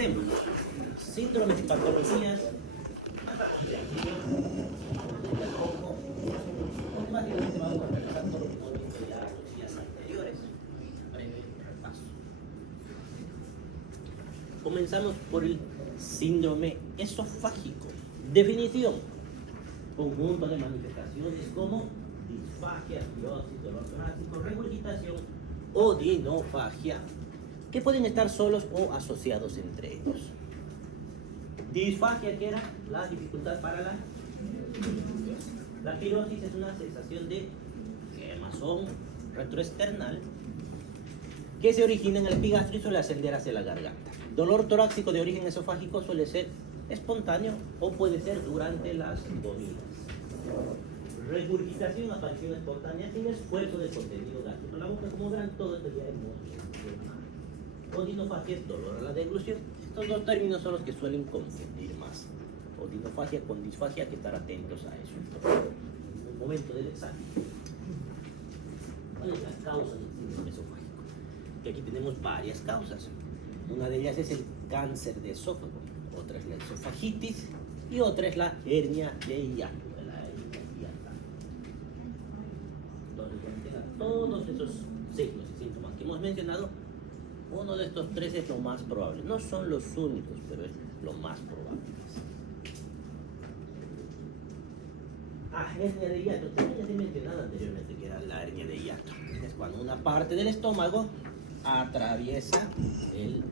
Pasemos. Síndromes y patologías. Básicamente vamos a realizar todos los módulos de los días anteriores. Breve repaso. Comenzamos por el síndrome esofágico. Definición: conjunto de manifestaciones como disfagia, cirrosis, dolor torácico, regurgitación o dinofagia, que pueden estar solos o asociados entre ellos. Disfagia, que era la dificultad para la pirosis, es una sensación de quemazón retroesternal que se origina en el epigastrio y suele ascender hacia la garganta. Dolor torácico de origen esofágico suele ser espontáneo o puede ser durante las comidas. Regurgitación, aparición espontánea sin esfuerzo del contenido gástrico. La boca, como verán, todo esto ya hemos mencionado. Odinofagia es dolor a la deglución. Estos dos términos son los que suelen confundir más. Odinofagia con disfagia, hay que estar atentos a eso. En el momento del examen. ¿Cuál es la causa del síndrome esofágico? Que aquí tenemos varias causas. Una de ellas es el cáncer de esófago, otra es la esofagitis y otra es la hernia de hiato. Todos esos signos y síntomas que hemos mencionado, uno de estos tres es lo más probable. No son los únicos, pero es lo más probable. Hernia de hiato. También ya te he mencionado anteriormente que era la hernia de hiato. Es cuando una parte del estómago atraviesa el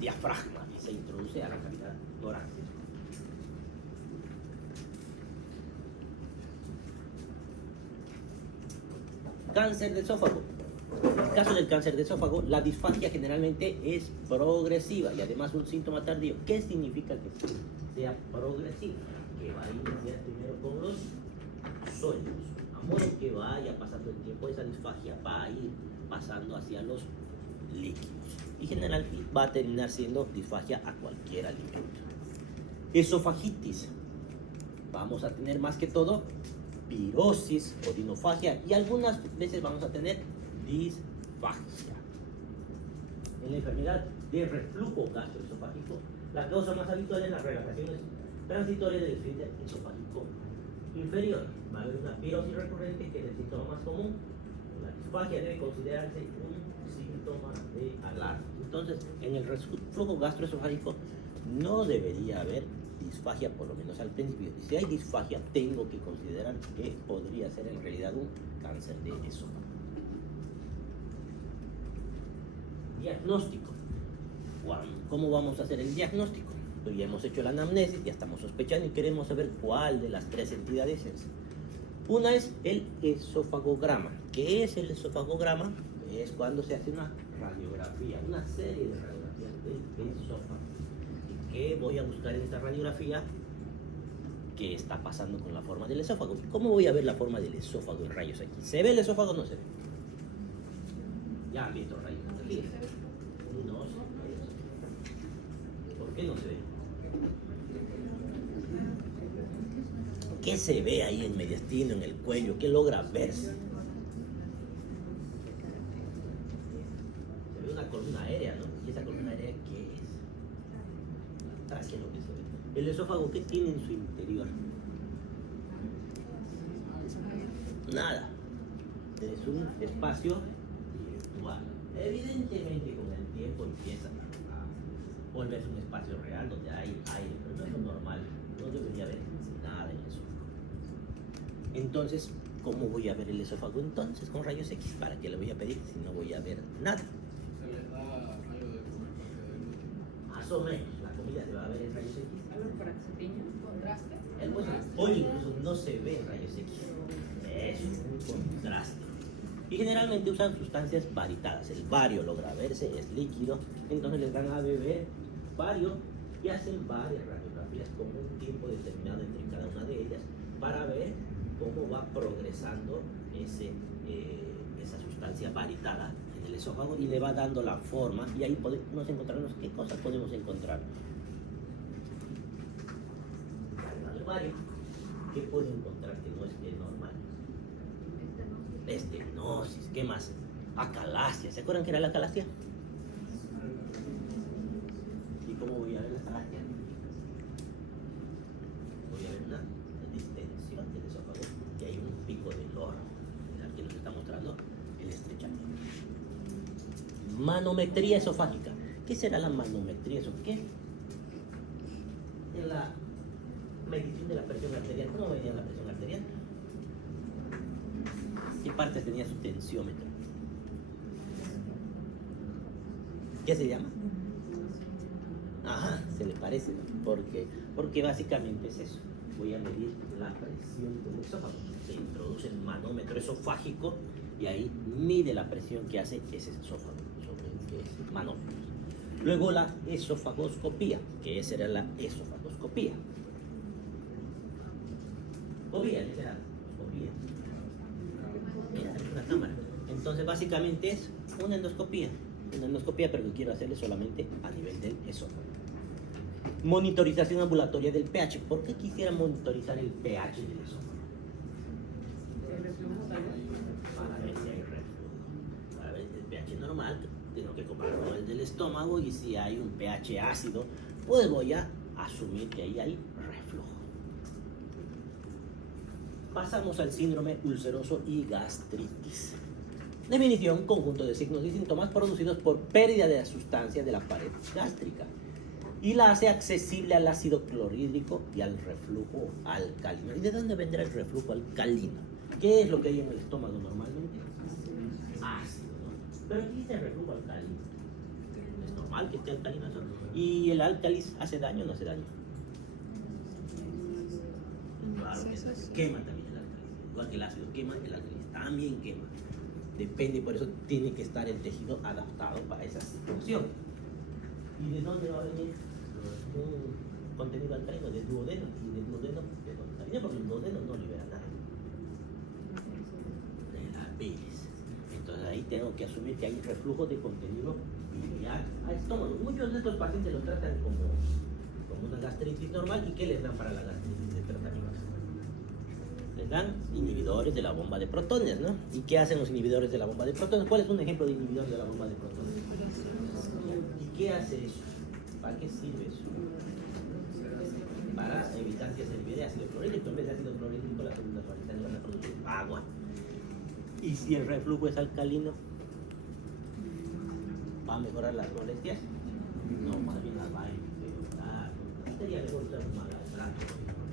diafragma y se introduce a la cavidad torácica. Cáncer de esófago. En el caso del cáncer de esófago, la disfagia generalmente es progresiva y además un síntoma tardío. ¿Qué significa que sea progresiva? Que va a iniciar primero con los sólidos. A modo que vaya pasando el tiempo, esa disfagia va a ir pasando hacia los líquidos. Y generalmente va a terminar siendo disfagia a cualquier alimento. Esofagitis. Vamos a tener más que todo pirosis o dinofagia y algunas veces vamos a tener disfagia. En la enfermedad de reflujo gastroesofágico, la causa más habitual es las relajaciones transitorias del esfínter esofágico inferior. Va a haber una pirosis recurrente, que es el síntoma más común. La disfagia debe considerarse un síntoma de alarma. Entonces, en el reflujo gastroesofágico no debería haber disfagia, por lo menos al principio. Y si hay disfagia, tengo que considerar que podría ser en realidad un cáncer de esófago. Diagnóstico. ¿Cómo vamos a hacer el diagnóstico? Pues ya hemos hecho la anamnesis, ya estamos sospechando y queremos saber cuál de las tres entidades es. Una es el esofagograma. ¿Qué es el esofagograma? Es cuando se hace una radiografía, una serie de radiografías del esófago. ¿Qué voy a buscar en esta radiografía? ¿Qué está pasando con la forma del esófago? ¿Cómo voy a ver la forma del esófago en rayos X? ¿Se ve el esófago o no se ve? Ya han visto rayos X. No se ve. ¿Por qué no se ve? ¿Qué se ve ahí en mediastino, en el cuello? ¿Qué logra verse? Se ve una columna aérea, ¿no? ¿Y esa columna aérea qué es? Hacia lo que se ve. El esófago, ¿qué tiene en su interior? Nada. Es un espacio virtual. Evidentemente con el tiempo empieza a volverse un espacio real donde hay aire, pero no es lo normal. No debería haber nada en el esófago. Entonces, ¿cómo voy a ver el esófago entonces con rayos X? ¿Para qué le voy a pedir si no voy a ver nada? ¿Se les da algo de comer para que den? Más o menos, la comida se va a ver en rayos X. ¿Algo para que se piña? ¿Contraste? El pollo incluso no se ve en rayos X. Es un contraste. Y generalmente usan sustancias baritadas. El bario logra verse, es líquido, entonces les dan a beber bario y hacen varias radiografías con un tiempo determinado entre cada una de ellas para ver cómo va progresando esa sustancia baritada en el esófago y le va dando la forma, y ahí podemos encontrarnos qué cosas podemos encontrar. El bario, ¿qué puede encontrar que no esté normal? Estenosis, ¿qué más? Acalasia, ¿se acuerdan que era la acalasia? ¿Y cómo voy Manometría esofágica. ¿Qué será la manometría esofágica? En la medición de la presión arterial. ¿Cómo medían la presión arterial? ¿Qué partes tenía su tensiómetro? ¿Qué se llama? Ajá, se le parece, ¿no? Porque básicamente es eso. Voy a medir la presión del esófago. Se introduce el manómetro esofágico y ahí mide la presión que hace ese esófago sobre ese manómetro. Luego la esofagoscopía, que esa era la esofagoscopía. Copía, literal, copía. Mira, es una cámara. Entonces básicamente es una endoscopía, pero que quiero hacerle solamente a nivel del esófago. Monitorización ambulatoria del pH. ¿Por qué quisiera monitorizar el pH del esófago? Para ver si hay reflujo. Para ver el pH normal, tengo que compararlo con el del estómago, y si hay un pH ácido, pues voy a asumir que ahí hay reflujo. Pasamos al síndrome ulceroso y gastritis. Definición: conjunto de signos y síntomas producidos por pérdida de la sustancia de la pared gástrica y la hace accesible al ácido clorhídrico y al reflujo alcalino. ¿Y de dónde vendrá el reflujo alcalino? ¿Qué es lo que hay en el estómago normalmente? Ácido, ¿no? Pero aquí dice reflujo alcalino. Es normal que esté alcalino eso. ¿Y el álcalis hace daño o no hace daño? Claro que quema también el álcalis. Igual que el ácido quema, el álcalis también quema. Depende, por eso tiene que estar el tejido adaptado para esa situación. ¿Y de dónde va a venir un contenido alcalino? Del duodeno. ¿Y del duodeno de dónde viene? Porque el duodeno no libera nada. De la bilis. Entonces ahí tengo que asumir que hay reflujo de contenido biliar al estómago. Muchos de estos pacientes lo tratan como una gastritis normal. ¿Y qué les dan para la gastritis de tratamiento? Les dan inhibidores de la bomba de protones, ¿no? ¿Y qué hacen los inhibidores de la bomba de protones? ¿Cuál es un ejemplo de inhibidor de la bomba de protones? ¿Y qué hace eso? ¿Para qué sirve eso? Para evitar que se libere ácido clorhídrico. En vez de ácido clorhídrico, las células parasitarias van a producir agua. ¿Y si el reflujo es alcalino? ¿Va a mejorar las molestias? No, más bien las va a empeorar. Sería mejor usar un maladrato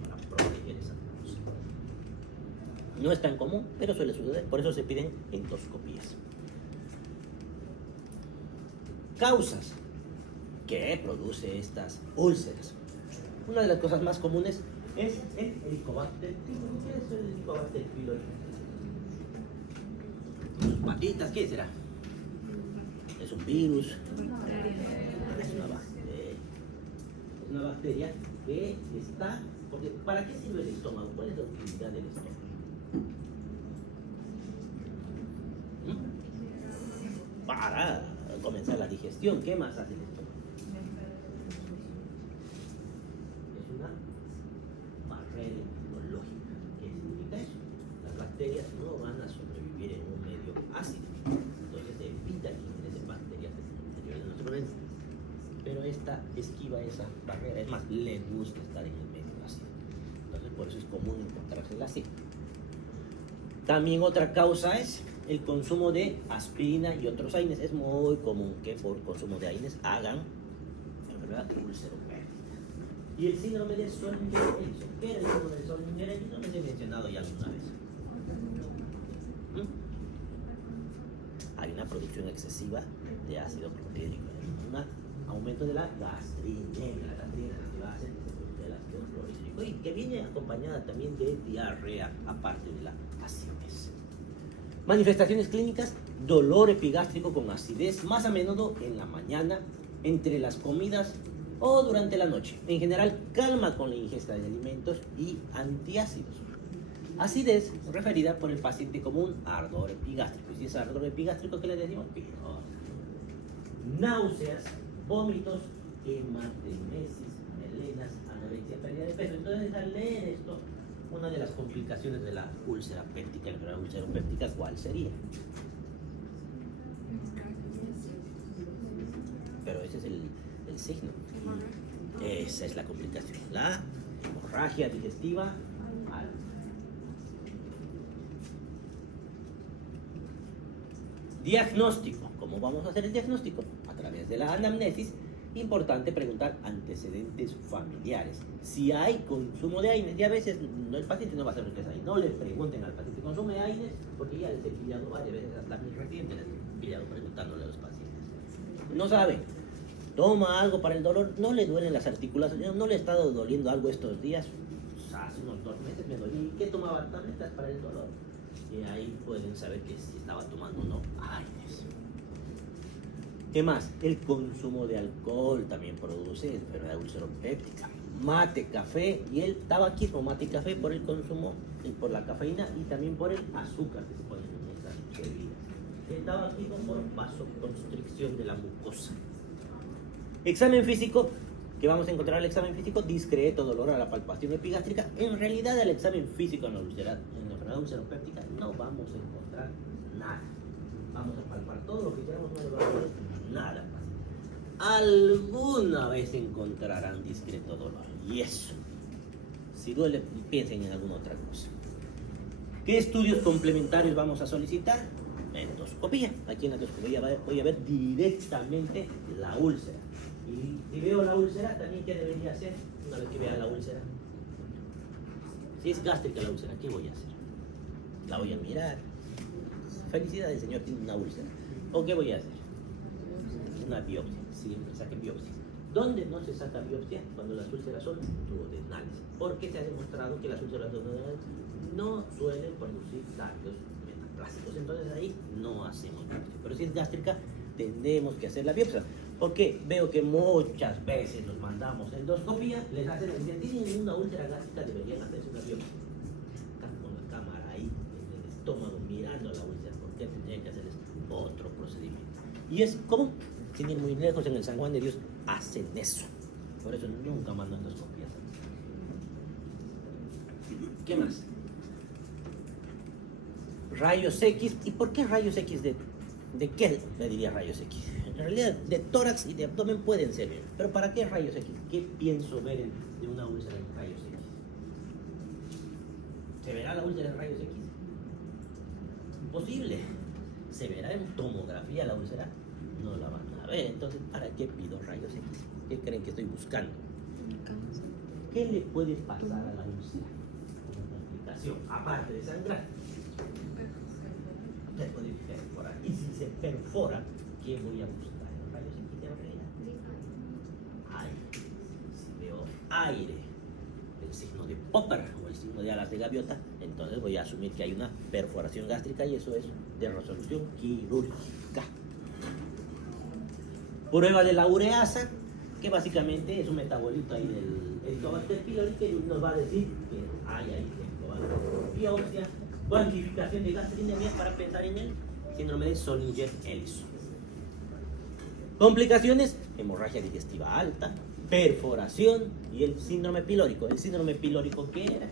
para proteger esa cosa. No es tan común, pero suele suceder. Por eso se piden endoscopías. Causas que produce estas úlceras. Una de las cosas más comunes es el Helicobacter pylori. ¿Qué es el Helicobacter pylori? Sus patitas, ¿qué será? Es un virus. Es una bacteria. Es una bacteria que está... Porque, ¿para qué sirve el estómago? ¿Cuál es la utilidad del estómago? Para comenzar la digestión. ¿Qué más hace el estómago? Es una barrera inmunológica. ¿Qué significa eso? Las bacterias no van a sobrevivir en un medio ácido. Entonces se evita que ingresen bacterias desde el interior de nuestro organismo. Pero esta esquiva esa barrera. Es más, le gusta estar en el medio ácido. Entonces por eso es común encontrársela así. También otra causa es el consumo de aspirina y otros AINES. Es muy común que por consumo de AINES hagan enfermedad ulceropéptica. Y el síndrome de Solinger-Ellison. ¿Qué era el síndrome de Solinger-Ellison? Les he mencionado ya alguna vez. Hay una producción excesiva de ácido clorhídrico, un aumento de la gastrinemia. La gastrina es la que va a hacer que se produzca el ácido clorhídrico y que viene acompañada también de diarrea, aparte de la acidez. Manifestaciones clínicas: dolor epigástrico con acidez, más a menudo en la mañana, entre las comidas o durante la noche. En general, calma con la ingesta de alimentos y antiácidos. Acidez referida por el paciente común a ardor epigástrico. ¿Y si es ardor epigástrico, qué le decimos? Picor. Náuseas, vómitos, hematemesis, melenas, anorexia, pérdida de peso. Entonces, al leer esto, una de las complicaciones de la úlcera péptica, la enfermedad ulceropéptica, ¿cuál sería? Pero ese es el signo. Esa es la complicación. La hemorragia digestiva alta. Diagnóstico, como ¿Cómo vamos a hacer el diagnóstico? A través de la anamnesis. Importante preguntar antecedentes familiares. Si hay consumo de AINES, y a veces el paciente no va a saber qué es AINES. No le pregunten al paciente, ¿consume AINES? Porque ya les he pillado varias veces, hasta mis residentes les he pillado preguntándole a los pacientes. No sabe. Toma algo para el dolor, no le duelen las articulaciones, no le ha estado doliendo algo estos días. Hace unos 2 meses me dolía. ¿Y qué tomaba? Tabletas para el dolor. Y ahí pueden saber que si estaba tomando o no AINES. ¿Qué más? El consumo de alcohol también produce enfermedad ulceropéptica. Mate, café y el tabaquismo. Mate y café por el consumo, por la cafeína y también por el azúcar que se pone en estas bebidas. El tabaquismo por vasoconstricción de la mucosa. Examen físico. ¿Qué vamos a encontrar en el examen físico? Discreto dolor a la palpación epigástrica. En realidad, el examen físico en la enfermedad ulceropéptica no vamos a encontrar nada. Vamos a palpar todo lo que queramos, no le va a ver nada. Alguna vez encontrarán discreto dolor. Y eso. Si duele, piensen en alguna otra cosa. ¿Qué estudios complementarios vamos a solicitar? Endoscopía. Aquí en la endoscopía voy a ver directamente la úlcera. Y si veo la úlcera, también ¿qué debería hacer una vez que vea la úlcera? Si es gástrica la úlcera, ¿qué voy a hacer? La voy a mirar. Felicidades, señor, tiene una úlcera. ¿O qué voy a hacer? Una biopsia. Siempre saquen biopsia. ¿Dónde no se saca biopsia? Cuando las úlceras son duodenales. Porque se ha demostrado que las úlceras duodenales no suelen producir daños metaplásicos. Entonces ahí no hacemos biopsia. Pero si es gástrica, tenemos que hacer la biopsia. Porque veo que muchas veces los mandamos a endoscopía, les hacen la biopsia. Tienen una úlcera gástrica, deberían hacerse una biopsia. Están con la cámara ahí en el estómago mirando a la úlcera. ¿Por qué tendrían que hacerles otro procedimiento? Y es común, sin ir muy lejos, en el San Juan de Dios hacen eso. Por eso nunca mandan endoscopías. ¿Qué más? Rayos X. ¿Y por qué rayos X de qué le diría rayos X? En realidad, de tórax y de abdomen pueden servir. ¿Pero para qué rayos X? ¿Qué pienso ver de una úlcera en rayos X? ¿Se verá la úlcera en rayos X? Imposible. ¿Se verá en tomografía la úlcera? No la van a ver. Entonces, ¿para qué pido rayos X? ¿Qué creen que estoy buscando? ¿Qué le puede pasar a la úlcera como complicación? Aparte de sangrar. Se puede perforar. Y si se perfora, ¿qué voy a buscar? ¿En rayos X de realidad? Aire. Si veo aire, el signo de Popper o el signo de alas de gaviota, entonces voy a asumir que hay una perforación gástrica y eso es de resolución quirúrgica. Prueba de la ureasa, que básicamente es un metabolito ahí del Helicobacter pylori que nos va a decir que hay ahí Helicobacter. Biopsia, cuantificación de gastrinemia para pensar en el síndrome de Zollinger-Ellison. Complicaciones, hemorragia digestiva alta, perforación y el síndrome pilórico. ¿El síndrome pilórico qué era?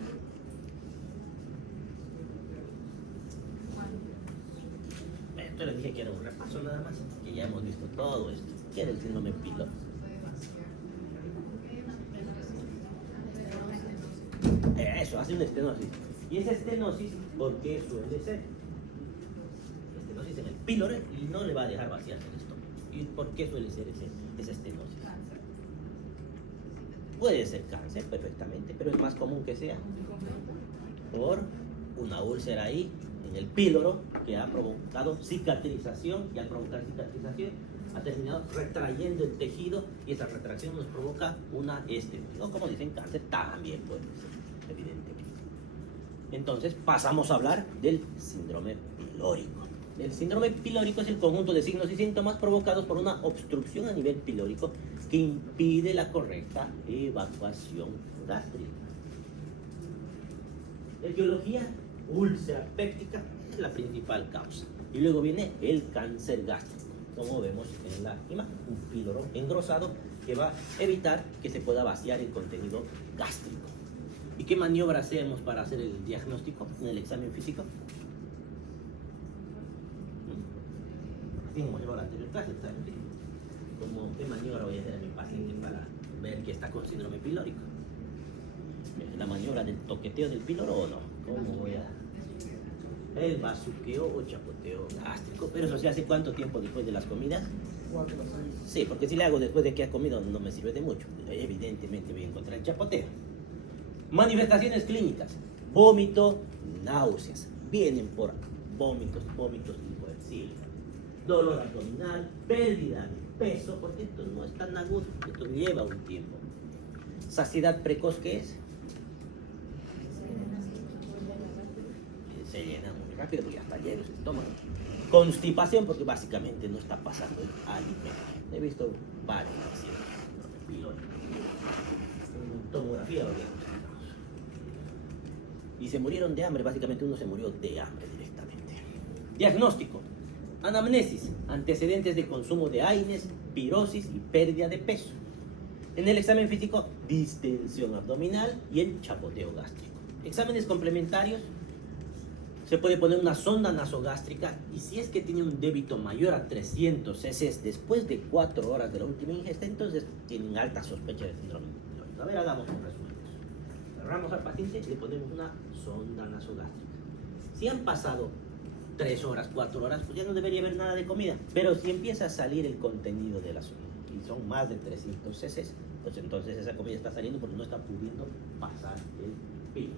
Esto les dije que era un repaso nada más, que ya hemos visto todo esto. ¿Qué era el síndrome pilórico? Eso, hace una estenosis. Y esa estenosis, ¿por qué suele ser? Estenosis en el píloro y no le va a dejar vaciarse el estómago. ¿Y por qué suele ser esa estenosis? Puede ser cáncer perfectamente, pero es más común que sea por una úlcera ahí en el píloro que ha provocado cicatrización y al provocar cicatrización ha terminado retrayendo el tejido y esa retracción nos provoca una estenosis. O como dicen, cáncer también puede ser, evidentemente. Entonces pasamos a hablar del síndrome pilórico. El síndrome pilórico es el conjunto de signos y síntomas provocados por una obstrucción a nivel pilórico que impide la correcta evacuación gástrica. Etiología, úlcera péptica es la principal causa. Y luego viene el cáncer gástrico, como vemos en la imagen, un píloro engrosado que va a evitar que se pueda vaciar el contenido gástrico. ¿Y qué maniobra hacemos para hacer el diagnóstico en el examen físico? Así como llevó la anterior clase, ¿saben? ¿Qué maniobra voy a hacer a mi paciente para ver que está con síndrome pilórico? ¿La maniobra del toqueteo del píloro o no? ¿Cómo voy a el bazuqueo o chapoteo gástrico. Pero eso se hace ¿cuánto tiempo después de las comidas? 4 a 6. Sí, porque si le hago después de que ha comido no me sirve de mucho. Evidentemente voy a encontrar el chapoteo. Manifestaciones clínicas. Vómito, náuseas. Vienen por vómitos irreversibles. Dolor abdominal, pérdida de peso, porque esto no es tan agudo, esto lleva un tiempo. Saciedad precoz, ¿qué es? Se llena muy rápido porque ya está lleno el estómago. Constipación, porque básicamente no está pasando el alimento. He visto varios pacientes, pilones, tomografía lo vieron. Y se murieron de hambre, básicamente uno se murió de hambre directamente. Diagnóstico. Anamnesis, antecedentes de consumo de AINES, pirosis y pérdida de peso. En el examen físico, distensión abdominal y el chapoteo gástrico. Exámenes complementarios, se puede poner una sonda nasogástrica y si es que tiene un débito mayor a 300 cc después de 4 horas de la última ingesta, entonces tienen alta sospecha de síndrome de Down. A ver, hagamos un resumen. Agarramos al paciente y le ponemos una sonda nasogástrica. Si han pasado 3 horas, 4 horas, pues ya no debería haber nada de comida. Pero si empieza a salir el contenido de la sonda y son más de 300 cc, pues entonces esa comida está saliendo porque no está pudiendo pasar el pilo.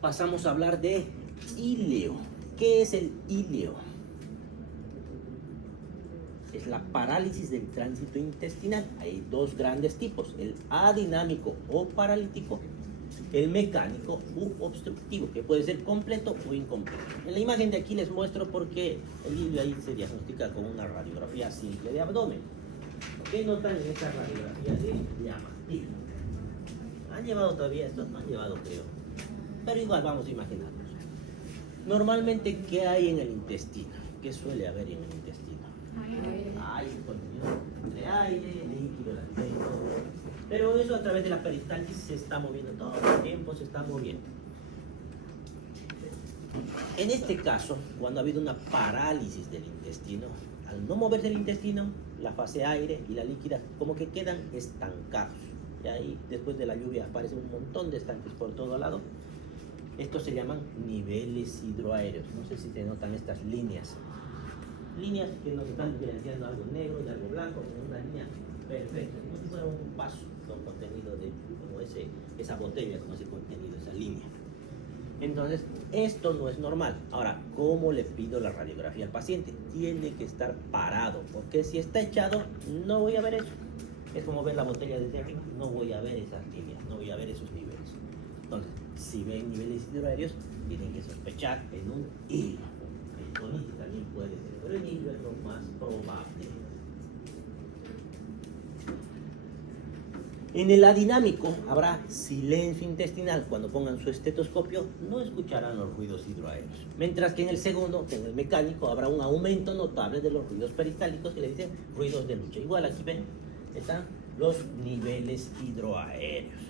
Pasamos a hablar de íleo. ¿Qué es el íleo? Es la parálisis del tránsito intestinal. Hay dos grandes tipos, el adinámico o paralítico, el mecánico u obstructivo, que puede ser completo o incompleto. En la imagen de aquí les muestro por qué el íleo ahí se diagnostica con una radiografía simple de abdomen. ¿Qué notan en esta radiografía de diamantina? ¿Han llevado todavía esto? No han llevado, creo. Pero igual vamos a imaginarnos. Normalmente, ¿qué hay en el intestino? ¿Qué suele haber en el intestino? Hay un contenido de aire, líquido, alimento. Pero eso a través de la peristaltis se está moviendo todo el tiempo, se está moviendo. En este caso, cuando ha habido una parálisis del intestino, al no moverse el intestino, la fase aire y la líquida como que quedan estancados. Y ahí, después de la lluvia, aparecen un montón de estanques por todo lado. Estos se llaman niveles hidroaéreos. No sé si se notan estas líneas. Líneas que nos están diferenciando algo negro de algo blanco, con una línea perfecta. Como si fuera un vaso con contenido de, como esa botella, como ese contenido, esa línea. Entonces, esto no es normal. Ahora, ¿cómo le pido la radiografía al paciente? Tiene que estar parado, porque si está echado, no voy a ver eso. Es como ver la botella desde arriba, no voy a ver esas líneas, no voy a ver esos niveles. Entonces, si ven niveles hidroaéreos, tienen que sospechar en un hilo. El colitis también puede ser, pero el hilo es lo más probable. En el adinámico habrá silencio intestinal. Cuando pongan su estetoscopio, no escucharán los ruidos hidroaéreos. Mientras que en el segundo, en el mecánico, habrá un aumento notable de los ruidos peristálticos que le dicen ruidos de lucha. Igual aquí ven, están los niveles hidroaéreos.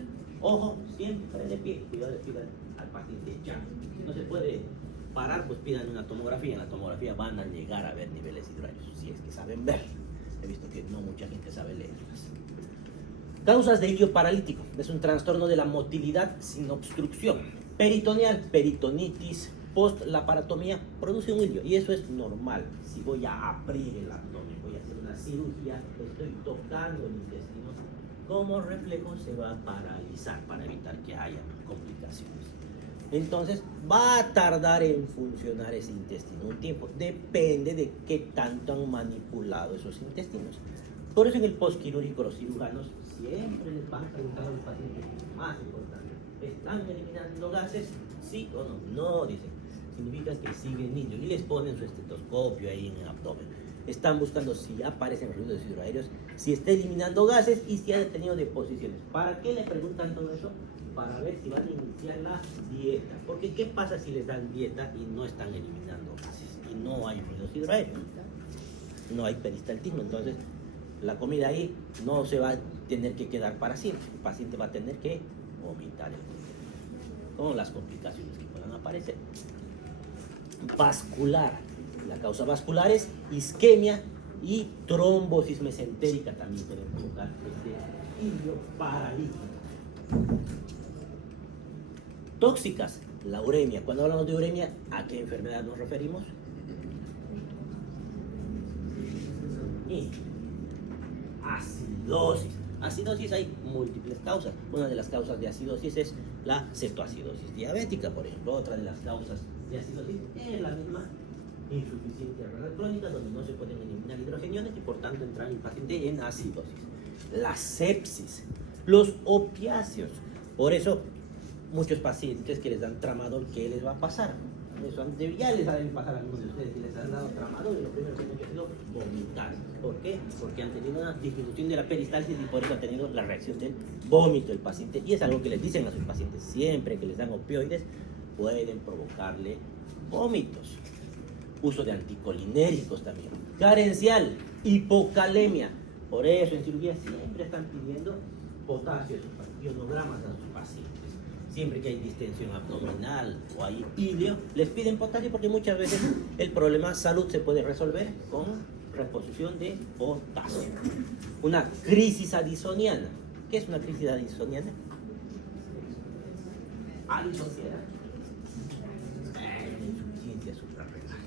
Ojo, siempre de pie, cuidado de pidan al paciente ya. Si no se puede parar, pues pidan una tomografía. En la tomografía van a llegar a ver niveles hidroaéreos, si es que saben ver. He visto que no mucha gente sabe leerlas. Causas de ilio paralítico. Es un trastorno de la motilidad sin obstrucción. Peritoneal, peritonitis, post-laparatomía, produce un ilio. Y eso es normal. Si voy a abrir el abdomen, voy a hacer una cirugía, estoy tocando el intestino, como reflejo se va a paralizar para evitar que haya complicaciones. Entonces, va a tardar en funcionar ese intestino un tiempo. Depende de qué tanto han manipulado esos intestinos. Por eso en el postquirúrgico los cirujanos siempre les van a preguntar a los pacientes, más importante, ¿están eliminando gases? ¿Sí o no? No, dicen. Significa que siguen niños y les ponen su estetoscopio ahí en el abdomen. Están buscando si aparecen ruidos hidroaéreos, si está eliminando gases y si ha tenido deposiciones. ¿Para qué le preguntan todo eso? Para ver si van a iniciar la dieta. Porque ¿qué pasa si les dan dieta y no están eliminando gases? Y no hay ruidos hidroaéreos. No hay peristaltismo. Entonces, la comida ahí no se va a tener que quedar para siempre. El paciente va a tener que vomitar el contenido, con las complicaciones que puedan aparecer. Vascular. La causa vascular es isquemia y trombosis mesentérica. También pueden provocar este ilio paralítico. Tóxicas. la uremia. Cuando hablamos de uremia, ¿a qué enfermedad nos referimos? Y acidosis. Acidosis hay múltiples causas. Una de las causas de acidosis es la cetoacidosis diabética, por ejemplo. Otra de las causas de acidosis es la misma insuficiencia renal crónica, donde no se pueden eliminar hidrogeniones y por tanto entrar el paciente en acidosis. La sepsis, los opiáceos. Por eso muchos pacientes que les dan tramadol, ¿qué les va a pasar? Eso ya les deben pasar a algunos de ustedes que les han dado tramadol y lo primero que han hecho ha sido vomitar. ¿Por qué? Porque han tenido una disminución de la peristalsis y por eso ha tenido la reacción del vómito el paciente. Y es algo que les dicen a sus pacientes. Siempre que les dan opioides pueden provocarle vómitos. Uso de anticolinérgicos también. Carencial, hipocalemia. Por eso en cirugía siempre están pidiendo potasio, ionogramas a sus pacientes. Siempre que hay distensión abdominal o hay ilio, les piden potasio porque muchas veces el problema de salud se puede resolver con reposición de potasio. Una crisis addisoniana. ¿Qué es una crisis addisoniana? Addisoniana. Insuficiencia suprarrenal.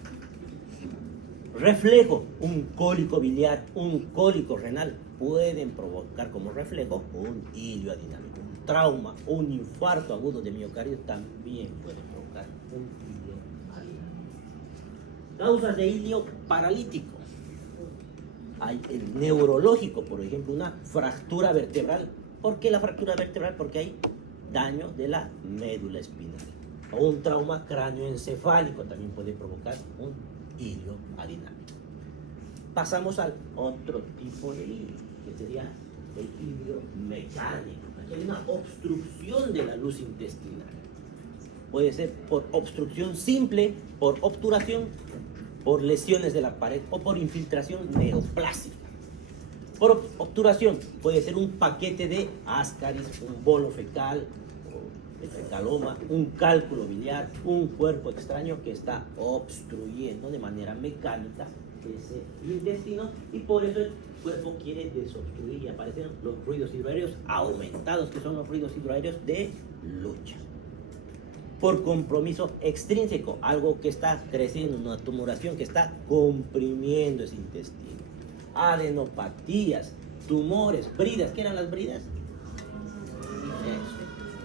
Reflejo, un cólico biliar, un cólico renal pueden provocar como reflejo un ilio adinámico. Trauma, un infarto agudo de miocardio también puede provocar un ilio adinámico. Causas de ilio paralítico. Hay el neurológico, por ejemplo, una fractura vertebral. ¿Por qué la fractura vertebral? Porque hay daño de la médula espinal. O un trauma cráneoencefálico también puede provocar un ilio adinámico. Pasamos al otro tipo de ilio, que sería el ilio mecánico. Aquí hay una obstrucción de la luz intestinal. Puede ser por obstrucción simple, por obturación, por lesiones de la pared o por infiltración neoplásica. Por obturación puede ser un paquete de ascaris, un bolo fecal, el fecaloma, un cálculo biliar, un cuerpo extraño que está obstruyendo de manera mecánica ese intestino y por eso el cuerpo quiere desobstruir y aparecen los ruidos hidroaéreos aumentados, que son los ruidos hidroaéreos de lucha. Por compromiso extrínseco, algo que está creciendo, una tumoración que está comprimiendo ese intestino. Adenopatías, tumores, bridas. ¿Qué eran las bridas? Eso.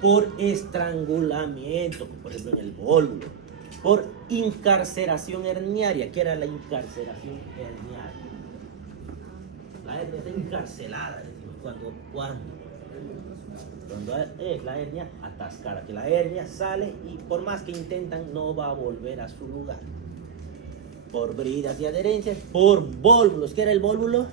Por estrangulamiento, por ejemplo en el vólvulo. Por incarceración herniaria. ¿Qué era la incarceración herniaria? La hernia está encarcelada, decimos. ¿Cuándo? Cuando es la hernia atascada, que la hernia sale y por más que intentan no va a volver a su lugar. Por bridas y adherencias, por vólvulos. ¿Qué era el vólvulo?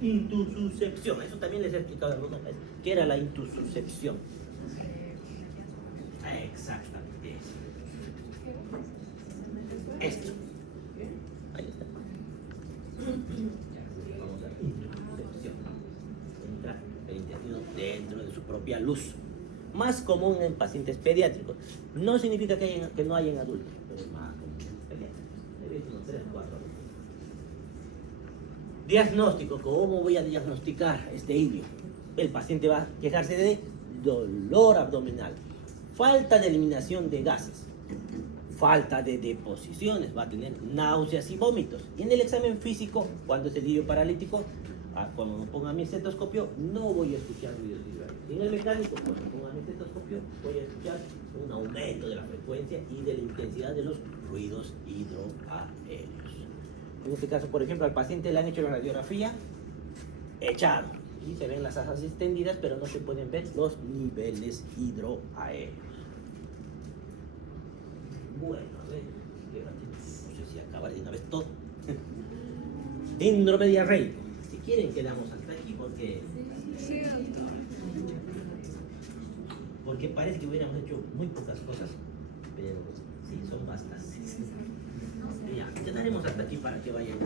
Intususcepción. Eso también les he explicado algunas veces. ¿Qué era la intususcepción? Exactamente eso. Esto. Ahí está. Vamos a intususcepción. Entra el intestino dentro de su propia luz. Más común en pacientes pediátricos. No significa que no hay en adultos, pero es más común en pediátricos. He visto unos 3 o 4 adultos. Diagnóstico. ¿Cómo voy a diagnosticar este ilio? El paciente va a quejarse de dolor abdominal, falta de eliminación de gases, falta de deposiciones, va a tener náuseas y vómitos. Y en el examen físico, cuando es el ilio paralítico, cuando me ponga mi estetoscopio, no voy a escuchar ruidos hidroaéreos. Y en el mecánico, cuando me ponga mi estetoscopio, voy a escuchar un aumento de la frecuencia y de la intensidad de los ruidos hidroaéreos. En este caso, por ejemplo, al paciente le han hecho la radiografía echado y se ven las asas extendidas, pero no se pueden ver los niveles hidroaéreos. Bueno, a ver, no sé si acabar de una vez todo. Síndrome diarreico. Si quieren, quedamos hasta aquí porque parece que hubiéramos hecho muy pocas cosas, pero sí, son bastantes. Ya, quedaremos hasta aquí para que vayan